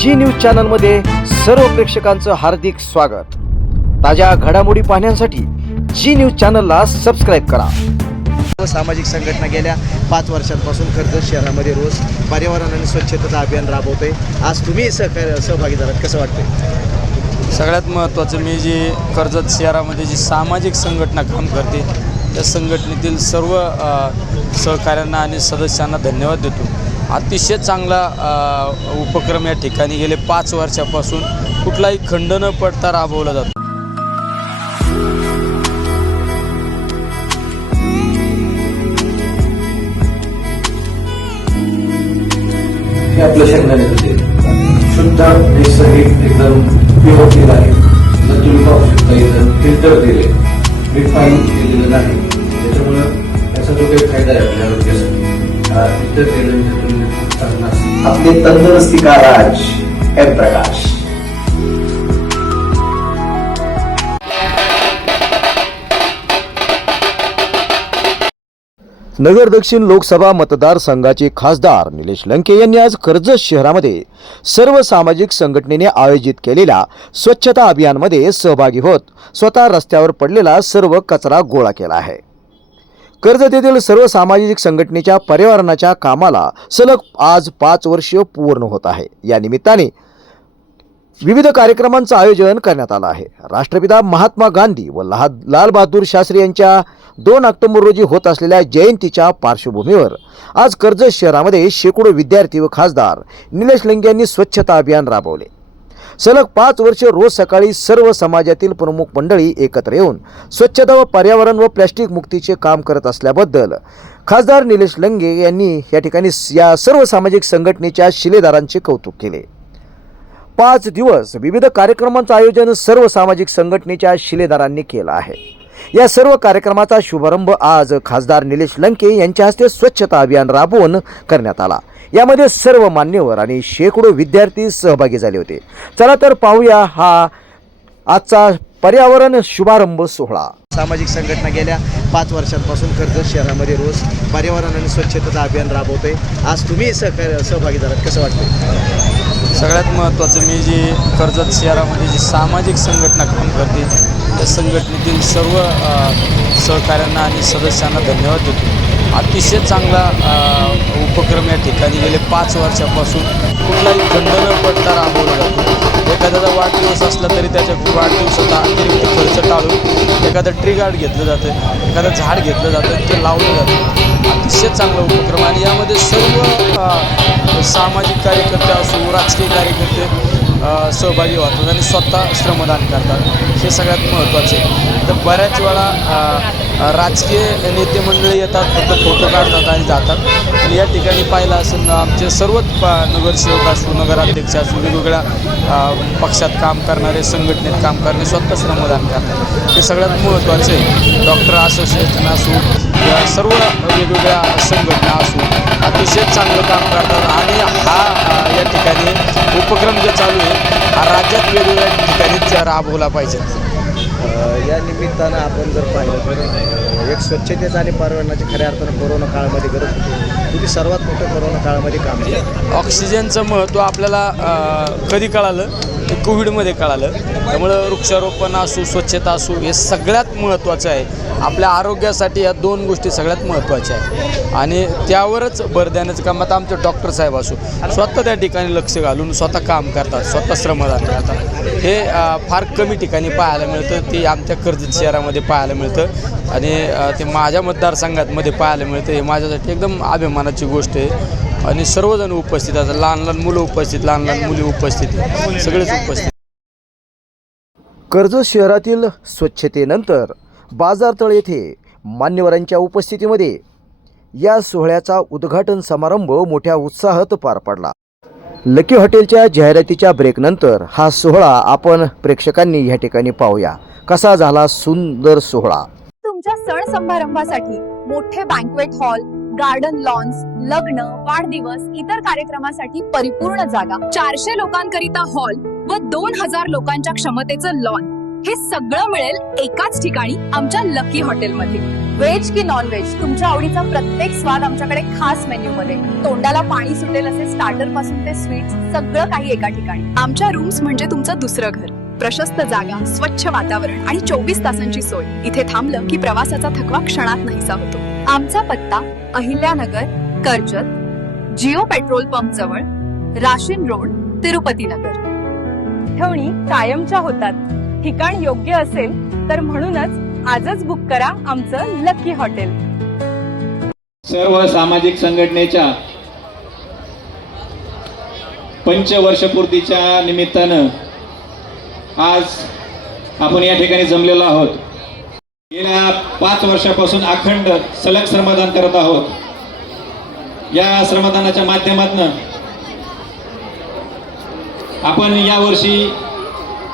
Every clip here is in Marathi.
जी न्यूज चॅनलमध्ये सर्व प्रेक्षकांचं हार्दिक स्वागत. ताज्या घडामोडी पाहण्यासाठी जी न्यूज चॅनलला सबस्क्राईब करा. सामाजिक संघटना गेल्या पाच वर्षांपासून कर्जत शहरामध्ये रोज पर्यावरण आणि स्वच्छतेचं अभियान राबवतोय. आज तुम्ही सहकार सहभागी झालात कसं वाटतंय? सगळ्यात महत्त्वाचं मी जी कर्जत शहरामध्ये जी सामाजिक संघटना काम करते त्या संघटनेतील सर्व सहकाऱ्यांना आणि सदस्यांना धन्यवाद देतो. अतिशय चांगला उपक्रम या ठिकाणी गेले पाच वर्षापासून कुठलाही खंड न पडता राबवला जातो. आपल्या शेंगदाण्याचं शुद्ध नैसर्गिक एकदम प्युअर तेल आहे. जर तुम्ही पाहू शकता इथं फिल्टर दिले. रिफाईन केलेलं नाही. त्याच्यामुळं त्याचा जो काही फायदा आहे आपल्या आरोग्यासाठी इतर तंदुरुस्ती का राज? एम प्रकाश. नगर दक्षिण लोकसभा मतदारसंघाचे खासदार निलेश लंके यांनी आज कर्जत शहरामध्ये सर्व सामाजिक संघटनेने आयोजित केलेल्या स्वच्छता अभियानमध्ये सहभागी होत स्वतः रस्त्यावर पडलेला सर्व कचरा गोळा केला आहे. कर्जत येथील सर्व सामाजिक संघटनेच्या पर्यावरणाच्या कामाला सलग आज पाच वर्ष पूर्ण होत आहे. या निमित्ताने विविध कार्यक्रमांचं आयोजन करण्यात आलं आहे. राष्ट्रपिता महात्मा गांधी व लहा लालबहादूर शास्त्री यांच्या दोन ऑक्टोबर रोजी होत असलेल्या जयंतीच्या पार्श्वभूमीवर आज कर्जत शहरामध्ये शेकडो विद्यार्थी व खासदार निलेश लंके यांनी स्वच्छता अभियान राबवले. सलग पाच वर्ष रोज सकाळी सर्व समाजातील प्रमुख मंडळी एकत्र येऊन स्वच्छता व पर्यावरण व प्लॅस्टिक मुक्तीचे काम करत असल्याबद्दल खासदार निलेश लंगे यांनी या ठिकाणी या सर्व सामाजिक संघटनेच्या शिलेदारांचे कौतुक केले. पाच दिवस विविध कार्यक्रमांचं आयोजन सर्व सामाजिक संघटनेच्या शिलेदारांनी केलं आहे. या सर्व कार्यक्रमाचा शुभारंभ आज खासदार निलेश लंके यांच्या हस्ते स्वच्छता अभियान राबवून करण्यात आला. यामध्ये सर्व मान्यवर आणि शेकडो विद्यार्थी सहभागी झाले होते. चला तर पाहूया हा आजचा पर्यावरण शुभारंभ सोहळा. सामाजिक संघटना गेल्या पाच वर्षांपासून कर्जत शहरामध्ये रोज पर्यावरण आणि स्वच्छतेचं अभियान राबवतोय. आज तुम्ही सहकार सहभागी झालात. कसं वाटतं सगळ्यात महत्त्वाचं मी जी कर्जत शहरामध्ये जी सामाजिक संघटना काम करते त्या संघटनेतील सर्व सहकाऱ्यांना आणि सदस्यांना धन्यवाद देतो. अतिशय चांगला उपक्रम या ठिकाणी गेले पाच वर्षापासून कुठलाही खंड न पडता राबवला जातो. एखाद्याचा वाढदिवस असला तरी त्याच्या वाढदिवसाचा अतिरिक्त खर्च टाळून एखादं ट्री गार्ड घेतलं जातं एखादं झाड घेतलं जातं ते लावलं जातं. अतिशय चांगला उपक्रम आणि यामध्ये सर्व सामाजिक कार्यकर्ते असो राजकीय कार्यकर्ते सहभागी होतात आणि स्वतः श्रमदान करतात. हे सगळ्यात महत्त्वाचे. आहे तर बऱ्याच वेळा राजकीय नेते मंडळी येतात फक्त फोटो काढतात आणि जातात. या ठिकाणी पाहिलं असेल ना, आमचे सर्वच प नगरसेवक असो नगराध्यक्ष असो वेगवेगळ्या पक्षात काम करणारे संघटनेत काम करणारे स्वतः श्रमदान करतात. हे सगळ्यात महत्त्वाचं. आहे डॉक्टर असोसिएशन असू या सर्व वेगवेगळ्या संघटना असून अतिशय चांगलं काम करतात. आणि हा या ठिकाणी उपक्रम जे चालू आहे राज्यात वेगवेगळ्या ठिकाणी राबवला पाहिजे. या निमित्तानं आपण जर पाहिलं तर एक स्वच्छतेचा आणि पर्यावरणाची खऱ्या अर्थानं कोरोना काळामध्ये गरज होती. तुम्ही सर्वात मोठं कोरोना काळामध्ये काम केलं? ऑक्सिजनचं महत्त्व आपल्याला कधी कळालं? ते कोविडमध्ये कळालं. त्यामुळं वृक्षारोपण असू स्वच्छता असू हे सगळ्यात महत्त्वाचं आहे. आपल्या आरोग्यासाठी या दोन गोष्टी सगळ्यात महत्त्वाच्या आहेत. आणि त्यावरच भर देण्याचं काम आता आमचे डॉक्टर साहेब असू. स्वतः त्या ठिकाणी लक्ष घालून स्वतः काम करतात स्वतः श्रमदान करतात. हे फार कमी ठिकाणी पाहायला मिळतं. ते आमच्या कर्जत शहरामध्ये पाहायला मिळतं. आणि ते माझ्या मतदारसंघातमध्ये पाहायला मिळतं. हे माझ्यासाठी एकदम अभिमानाची गोष्ट आहे. आणि सर्वजण उपस्थित असतात लहान लहान मुलं उपस्थित लहान लहान मुली उपस्थित सगळेच उपस्थित. कर्जत शहरातील स्वच्छतेनंतर बाजारतळ येथे मान्यवरांच्या उपस्थितीमध्ये या सोहळ्याचा उद्घाटन समारंभ मोठ्या उत्साहात पार पडला. लकी हॉटेलच्या जाहिरातीच्या ब्रेकनंतर हा सोहळा आपण प्रेक्षकांनी या ठिकाणी पाहूया. कसा झाला सुंदर सोहळा? तुमच्या सण समारंभासाठी मोठे बँकवेट हॉल गार्डन लॉन्स लग्न वाढदिवस इतर कार्यक्रमासाठी परिपूर्ण जागा. चारशे लोकांकरिता हॉल व दोन हजार लोकांच्या क्षमतेचं लॉन हे सगळं मिळेल एकाच ठिकाणी आमच्या लकी हॉटेलमध्ये व्हेज की नॉन व्हेज तुमच्या आवडीचा प्रत्येक स्वाद आमच्याकडे खास मेन्यू मध्ये. तोंडाला पाणी सुटेल असे स्टार्टरपासून ते स्वीट सगळं काही एका ठिकाणी. आमच्या रूम्स म्हणजे तुमचं दुसरं घर. प्रशस्त जागा स्वच्छ वातावरण आणि चोवीस तासांची सोय. इथे थांबलं की प्रवासाचा थकवा क्षणात नाहीसा होतो. आमचा पत्ता Ahilyanagar Karjat Jio petrol pump जवळ राशीन रोड तिरुपती नगर. ठेवणी कायमच्या होतात. ठिकाण योग्य असेल तर म्हणूनच आजच बुक करा आमचं लकी हॉटेल सर्व सामाजिक संघटनेच्या पंचवर्षपूर्तीच्या निमित्तानं आज आपण या ठिकाणी जमलेलो आहोत. गेल्या पाच वर्षापासून अखंड सलग श्रमदान करत आहोत. या श्रमदानाच्या माध्यमातून आपण यावर्षी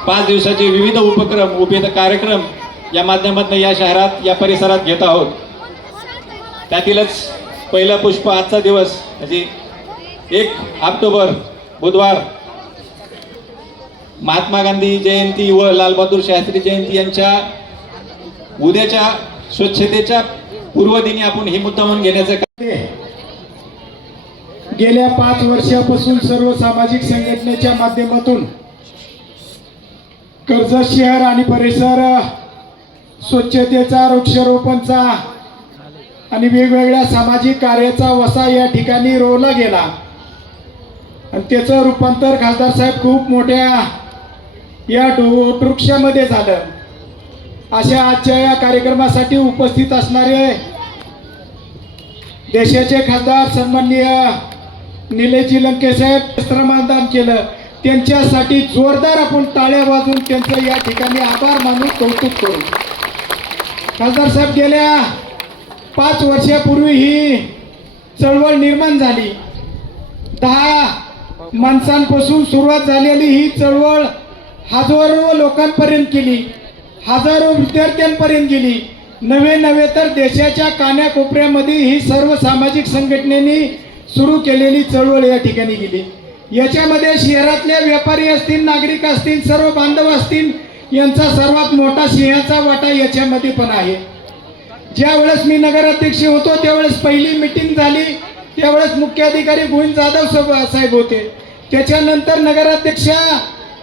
पाच दिवसाचे विविध उपक्रम विविध कार्यक्रम या माध्यमातून या शहरात या परिसरात घेत आहोत. त्यातीलच पहिलं पुष्प आजचा दिवस म्हणजे एक ऑक्टोबर बुधवार महात्मा गांधी जयंती व लालबहादूर शास्त्री जयंती यांच्या उद्याच्या स्वच्छतेच्या पूर्वदिनी आपण हे मुद्दा म्हणून घेण्याचं गेल्या पाच वर्षापासून सर्व सामाजिक संघटनेच्या माध्यमातून कर्जत शहर आणि परिसर स्वच्छतेचा वृक्षारोपणचा आणि वेगवेगळ्या सामाजिक कार्याचा वसा या ठिकाणी रोवला गेला. आणि त्याचं रूपांतर खासदार साहेब खूप मोठ्या या डो वृक्षामध्ये झालं. अशा आजच्या या कार्यक्रमासाठी उपस्थित असणारे देशाचे खासदार सन्माननीय निलेजी लंकेसाहेब श्रमदान केलं. त्यांच्यासाठी जोरदार आपण टाळ्या वाजून त्यांचं या ठिकाणी आभार मानून कौतुक करू. खासदार साहेब गेल्या पाच वर्षापूर्वी ही चळवळ निर्माण झाली. दहा माणसांपासून सुरुवात झालेली ही चळवळ हजारो लोकांपर्यंत गेली. हजारो विद्यार्थ्यांपर्यंत गेली. नवे नवे तर देशाच्या कान्याकोपऱ्यामध्ये ही सर्व सामाजिक संघटनेनी सुरू केलेली चळवळ या ठिकाणी गेली. याच्यामध्ये शहरातले व्यापारी असतील नागरिक असतील सर्व बांधव असतील यांचा सर्वात मोठा सिंहाचा वाटा याच्यामध्ये पण आहे. ज्यावेळेस मी नगराध्यक्ष होतो त्यावेळेस पहिली मिटिंग झाली. त्यावेळेस मुख्याधिकारी गोविंद जाधव साहेब होते. त्याच्यानंतर नगराध्यक्षा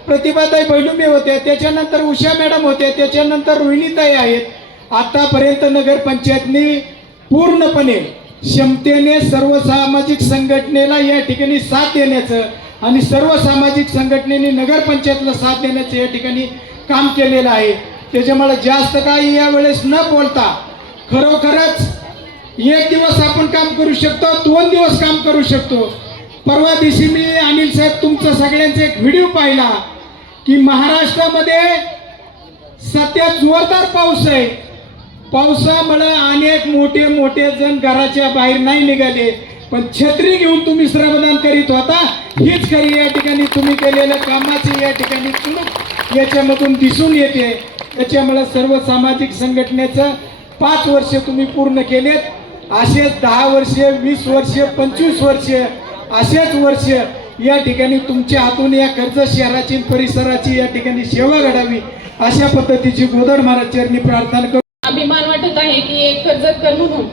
प्रतिभाताई बैलुंबे होत्या त्याच्यानंतर उषा मॅडम होत्या त्याच्यानंतर रोहिणीताई आहेत. आतापर्यंत नगरपंचायतनी पूर्णपणे क्षमतेने सर्व सामाजिक संघटनेला या ठिकाणी साथ देण्याचं आणि सर्व सामाजिक संघटनेने नगरपंचायतला साथ देण्याचं या ठिकाणी काम केलेलं आहे. त्याच्यामुळे जास्त काही यावेळेस न बोलता खरोखरच एक दिवस आपण काम करू शकतो दोन दिवस काम करू शकतो. परवा दिवशी मी अनिल साहेब तुमचं सगळ्यांचा एक व्हिडिओ पाहिला. की महाराष्ट्रामध्ये सध्या जोरदार पाऊस आहे. पावसामुळं अनेक मोठे मोठे जण घराच्या बाहेर नाही निघाले. पण छत्री घेऊन तुम्ही श्रमदान करीत होता हीच खरी या ठिकाणी तुम्ही केलेल्या कामाचे या ठिकाणी चुणूक याच्यामधून दिसून येते. त्याच्यामुळे सर्व सामाजिक संघटनेचं पाच वर्ष तुम्ही पूर्ण केलेत. असेच दहा वर्ष वीस वर्ष पंचवीस वर्ष असेच वर्ष या ठिकाणी तुमच्या हातून या कर्जत शहराची परिसराची या ठिकाणी सेवा घडावी अशा पद्धतीची गोदड महाराज चरणी प्रार्थना करू. अभिमान वाटत आहे की एक कर्जतकर म्हणून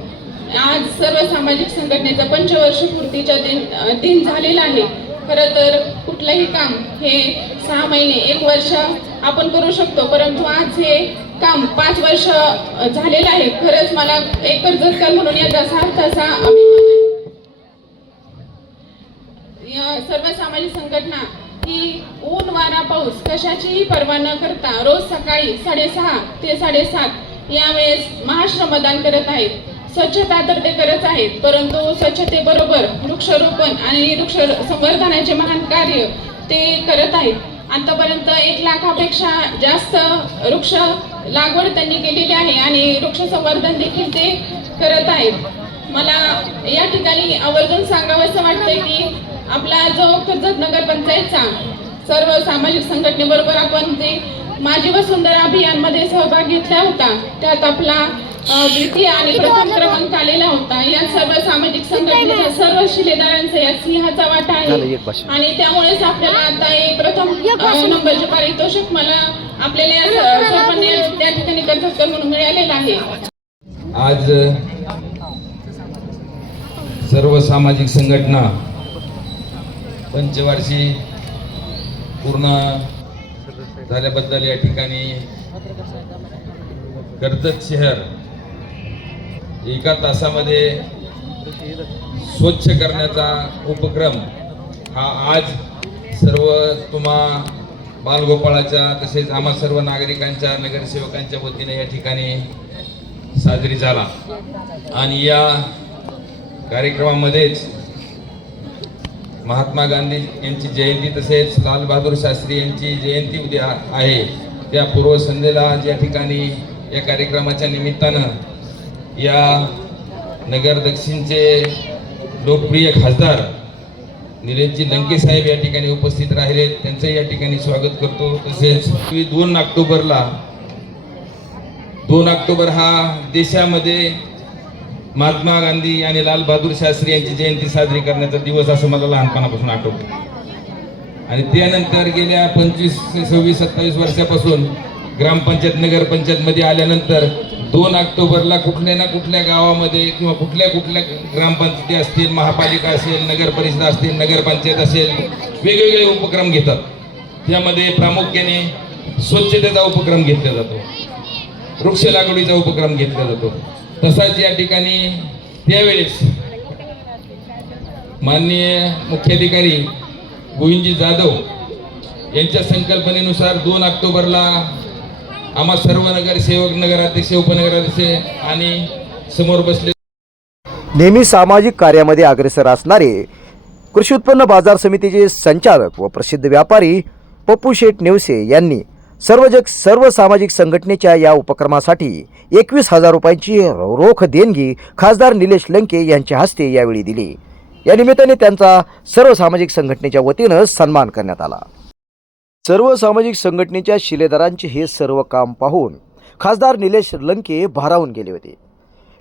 आज सर्व सामाजिक संघटनेचा पंचवर्ष पूर्तीचा दिन दिन झालेला आहे. खरं तर कुठलंही काम हे सहा महिने एक वर्ष आपण करू शकतो परंतु आज हे काम पाच वर्ष झालेलं आहे. खरंच मला एक कर्जतकर म्हणून याचा सार्थ असा अभिमान आहे या सर्व संघटना ही ऊन वारा पाऊस कशाचीही पर्वा न करता रोज सकाळी साडेसहा ते साडेसात यावेळेस महाश्रमदान करत आहेत. स्वच्छता तर ते करत आहेत परंतु स्वच्छतेबरोबर वृक्षारोपण आणि वृक्ष संवर्धनाचे महान कार्य ते करत आहेत. आतापर्यंत एक लाखापेक्षा जास्त वृक्ष लागवड त्यांनी केलेली आहे आणि वृक्ष संवर्धन देखील ते करत आहेत. मला या ठिकाणी आवर्जून सांगावंसं वाटतंय की आपला जो कर्जत नगर पंचायतचा सर्व सामाजिक संघटनेबरोबर आपण जे माझी वसुंधरा अभियानमध्ये सहभाग घेतला होता. त्यात आपला द्वितीय आणि प्रथम क्रमांक आलेला होता. या सर्व सामाजिक संघटनेच्या सर्व शिलेदारांचा यात सिंहाचा वाटा आहे. आणि त्यामुळेच आपल्याला आता हे प्रथम नंबरचे पारितोषिक मला आपल्याला या त्या ठिकाणी कर्जतकर म्हणून मिळालेलं आहे. आज सर्व सामाजिक संघटना पंचवार्षिक पूर्ण झाल्याबद्दल या ठिकाणी कर्जत शहर एका तासामध्ये स्वच्छ करण्याचा उपक्रम हा आज सर्व तुम्हा बालगोपाळाच्या तसेच आम्हा सर्व नागरिकांच्या नगरसेवकांच्या वतीने या ठिकाणी साजरी झाला. आणि या कार्यक्रमामध्येच महात्मा गांधी यांची जयंती तसेच लालबहादूर शास्त्री यांची जयंती उद्या आहे. त्या पूर्वसंध्येला ज्या ठिकाणी या कार्यक्रमाच्या निमित्तानं या नगर दक्षिणचे लोकप्रिय खासदार निलेशजी लंके साहेब या ठिकाणी उपस्थित राहिले. त्यांचंही या ठिकाणी स्वागत करतो. तसेच दोन ऑक्टोबरला दोन ऑक्टोबर हा देशामध्ये महात्मा गांधी आणि लाल बहादूर शास्त्री यांची जयंती साजरी करण्याचा दिवस असं मला लहानपणापासून आठवतं. आणि त्यानंतर गेल्या पंचवीस सव्वीस सत्तावीस वर्षापासून ग्रामपंचायत नगरपंचायतमध्ये आल्यानंतर दोन ऑक्टोबरला कुठल्या ना कुठल्या गावामध्ये किंवा कुठल्या कुठल्या ग्रामपंचायती असतील महापालिका असेल नगर परिषद असतील नगरपंचायत असेल वेगवेगळे उपक्रम घेतात. त्यामध्ये प्रामुख्याने स्वच्छतेचा उपक्रम घेतला जातो. वृक्ष लागवडीचा उपक्रम घेतला जातो. तसाच या ठिकाणी त्यावेळेस माननीय मुख्याधिकारी गोविंदजी जाधव यांच्या संकल्पनेनुसार दोन ऑक्टोबरला आम्हा सर्व नगरसेवक नगराध्यक्ष उपनगराध्यक्ष आणि समोर बसले नेहमी सामाजिक कार्यामध्ये अग्रेसर असणारे कृषी उत्पन्न बाजार समितीचे संचालक व प्रसिद्ध व्यापारी पप्पू शेठ नेवसे यांनी सर्व जग सर्व सामाजिक संघटनेच्या या उपक्रमासाठी एकवीस हजार रुपयांची रोख देणगी खासदार निलेश लंके यांच्या हस्ते यावेळी दिली. या निमित्ताने त्यांचा सर्व सामाजिक संघटनेच्या वतीनं सन्मान करण्यात आला. सर्व सामाजिक संघटनेच्या शिलेदारांचे हे सर्व काम पाहून खासदार निलेश लंके भारावून गेले होते.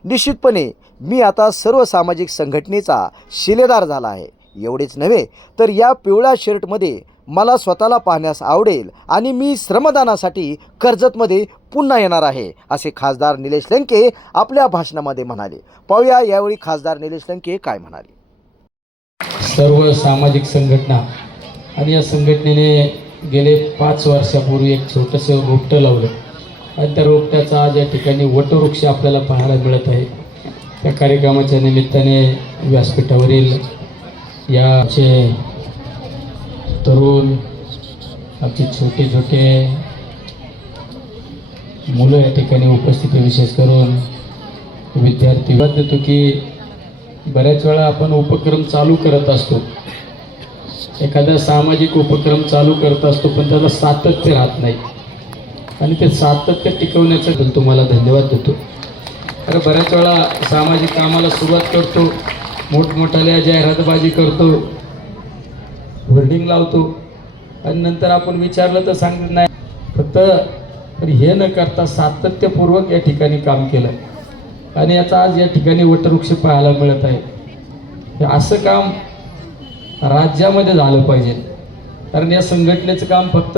निश्चितपणे मी आता सर्व सामाजिक संघटनेचा शिलेदार झाला आहे. एवढेच नव्हे तर या पिवळ्या शर्टमध्ये मला स्वतःला पाहण्यास आवडेल आणि मी श्रमदानासाठी कर्जतमध्ये पुन्हा येणार आहे असे खासदार निलेश लंके आपल्या भाषणामध्ये म्हणाले. पाहूया यावेळी खासदार निलेश लंके काय म्हणाले. सर्व सामाजिक संघटना आणि या संघटनेने गेले पाच वर्षापूर्वी एक छोटंसं रोपटं लावलं. आणि त्या रोपट्याचा आज या ठिकाणी वटवृक्ष आपल्याला पाहायला मिळत आहे. त्या कार्यक्रमाच्या निमित्ताने व्यासपीठावरील याचे तरुण आमचे छोटे छोटे मुलं या ठिकाणी उपस्थित आहे, विशेष करून विद्यार्थी. वाद देतो की बऱ्याच वेळा आपण उपक्रम चालू करत असतो. एखादा सामाजिक उपक्रम चालू करत असतो पण त्याला सातत्य राहत नाही. आणि ते सातत्य टिकवण्याचा तुम्हाला धन्यवाद देतो. कारण बऱ्याच वेळा सामाजिक कामाला सुरुवात करतो मोठमोठ्याल्या जाहिरातबाजी करतो होर्डिंग लावतो. आणि नंतर आपण विचारलं तर सांगत नाही. फक्त पण हे न करता सातत्यपूर्वक या ठिकाणी काम केलं आणि याचा आज या ठिकाणी वटवृक्ष पाहायला मिळत आहे. हे असं काम राज्यामध्ये झालं पाहिजे. कारण या संघटनेचं काम फक्त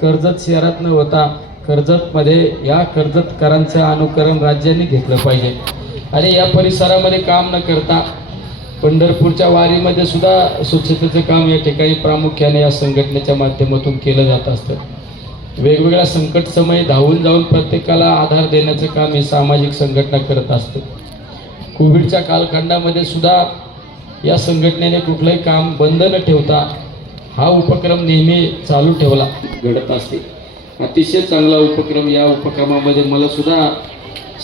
कर्जत शहरात न होता कर्जतमध्ये या कर्जतकरांचं अनुकरण राज्याने घेतलं पाहिजे. आणि या परिसरामध्ये काम न करता पंढरपूरच्या वारीमध्ये सुद्धा स्वच्छतेचं काम या ठिकाणी प्रामुख्याने या संघटनेच्या माध्यमातून केलं जात असतं. वेगवेगळ्या संकट समय धावून जाऊन प्रत्येकाला आधार देण्याचं काम ही सामाजिक संघटना करत असते. कोविडच्या कालखंडामध्ये सुद्धा या संघटनेने कुठलंही काम बंद न ठेवता हा उपक्रम नेहमी चालू ठेवला. घडत असते. अतिशय चांगला उपक्रम या उपक्रमामध्ये मला सुद्धा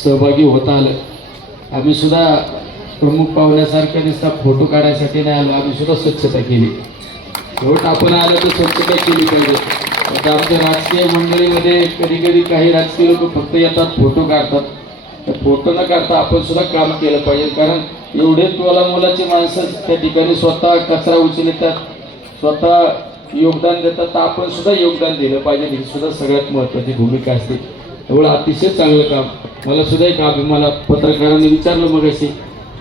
सहभागी होता आलं. आम्ही सुद्धा प्रमुख पाहुण्यासारख्या नुसता फोटो काढायसाठी नाही आलो. आम्ही सुद्धा स्वच्छता केली. शेवट आपण आलं तर स्वच्छता केली पाहिजे. आता आमच्या राजकीय मंडळीमध्ये कधी कधी काही राजकीय लोक फक्त येतात फोटो काढतात. तर फोटो न काढता आपण सुद्धा काम केलं पाहिजे. कारण एवढे टोला मुलाची माणसं त्या ठिकाणी स्वतः कचरा उचलतात स्वतः योगदान देतात तर आपण सुद्धा योगदान दिलं पाहिजे. ही सुद्धा सगळ्यात महत्त्वाची भूमिका असते. एवढं अतिशय चांगलं काम. मला सुद्धा एक अभिमान पत्रकारांनी विचारलं मग अशी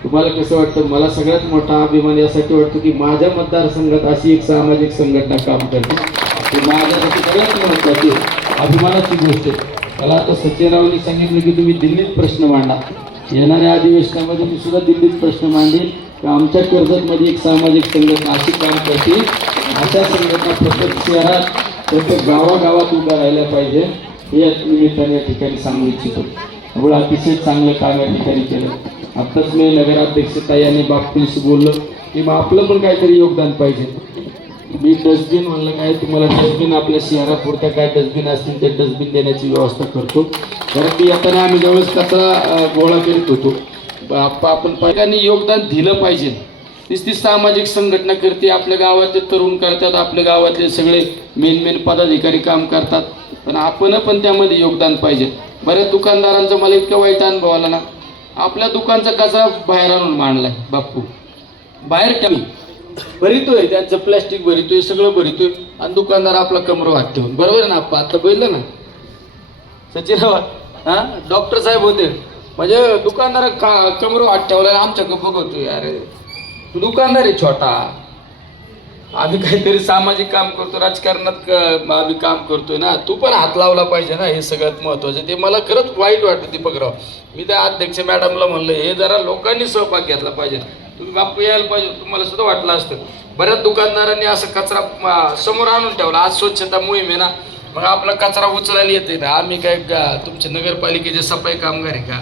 तुम्हाला कसं वाटतं? मला सगळ्यात मोठा अभिमान यासाठी वाटतो की माझ्या मतदारसंघात अशी एक सामाजिक संघटना काम करते. ही माझ्यासाठी सगळ्यात महत्वाची अभिमानाची गोष्ट आहे. मला आता सचिनरावांनी सांगितलं की तुम्ही दिल्लीत प्रश्न मांडा. येणाऱ्या अधिवेशनामध्ये मी सुद्धा दिल्लीत प्रश्न मांडेल की आमच्या कर्जतमध्ये एक सामाजिक संघटना अशी काम करते. अशा संघटना प्रत्येक शहरात प्रत्येक गावागावात उभ्या राहिल्या पाहिजे. हे निमित्ताने या ठिकाणी सांगू इच्छितो. त्यामुळे अतिशय चांगलं काम या ठिकाणी केलं. आत्ताच मी नगराध्यक्षता यांनी बाबतीशी बोललो की मग आपलं पण काहीतरी योगदान पाहिजे. मी डस्टबिन म्हणलं काय तुम्हाला डस्टबिन आपल्या शहरापुरत्या काय डस्टबिन असतील ते डस्टबिन देण्याची व्यवस्था करतो. कारण की येताना आम्ही ज्यावेळेस कचरा गोळा करीत होतो आप- आपण पहिल्यांनी योगदान दिलं पाहिजे. तीच ती सामाजिक संघटना करते आपल्या गावातले तरुण करतात आपल्या गावातले सगळे मेन मेन पदाधिकारी काम करतात. पण आपण पण त्यामध्ये योगदान पाहिजे. बऱ्याच दुकानदारांचा मला इतका वाईट अनुभव आला ना आपल्या दुकानचा कचरा बाहेर आणून मांडलाय बाप्पू. बाहेर कमी भरितोय त्याचं प्लॅस्टिक भरितोय सगळं भरितोय. आणि दुकानदार आपला कमर वाट ठेवून. बरोबर आहे ना आपण आता बघितलं ना? सचिनराव हा? डॉक्टर साहेब होते. म्हणजे दुकानदार का कमर वाट ठेवला आमच्याकडे बघतोय. अरे दुकानदार आहे छोटा. आम्ही काहीतरी सामाजिक काम करतो राजकारणात क- आम्ही काम करतोय ना. तू पण हात लावला पाहिजे ना हे सगळ्यात महत्त्वाचं ते मला खरंच वाईट वाटतं दीपकराव मी त्या अध्यक्ष मॅडमला म्हणलं हे जरा लोकांनी सहभाग घेतला पाहिजे तुम्ही बापू यायला पाहिजे तुम्हाला सुद्धा वाटलं असतं. बऱ्याच दुकानदारांनी असं कचरा समोर आणून ठेवला. आज स्वच्छता मोहीम आहे ना. मग आपला कचरा उचलायला येते ना. आम्ही काय तुमचे नगरपालिकेचे सफाई कामगार आहे का?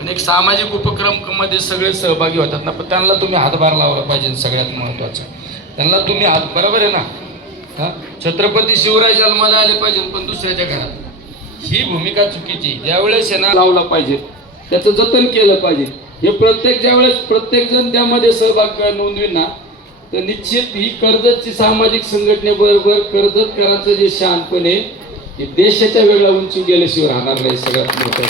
आणि एक सामाजिक उपक्रममध्ये सगळे सहभागी होतात ना. पण त्यांना तुम्ही हातभार लावला पाहिजे सगळ्यात महत्वाचं. त्यांना तुम्ही हात बरोबर आहे ना? हा? छत्रपती शिवराय जन्माला आले पाहिजे पण दुसऱ्याच्या घरात. ही भूमिका चुकीची ज्यावेळेस सेना लावला पाहिजे त्याचं जतन केलं पाहिजे. हे प्रत्येक ज्यावेळेस प्रत्येक जण त्यामध्ये सहभाग नोंदवीन ना तर निश्चित ही कर्जतची सामाजिक संघटनेबरोबर कर्जतकरांचं जे शहाणपण आहे हे देशाच्या वेगळ्या उंची गेल्याशिवाय राहणार नाही सगळ्यात मोठं.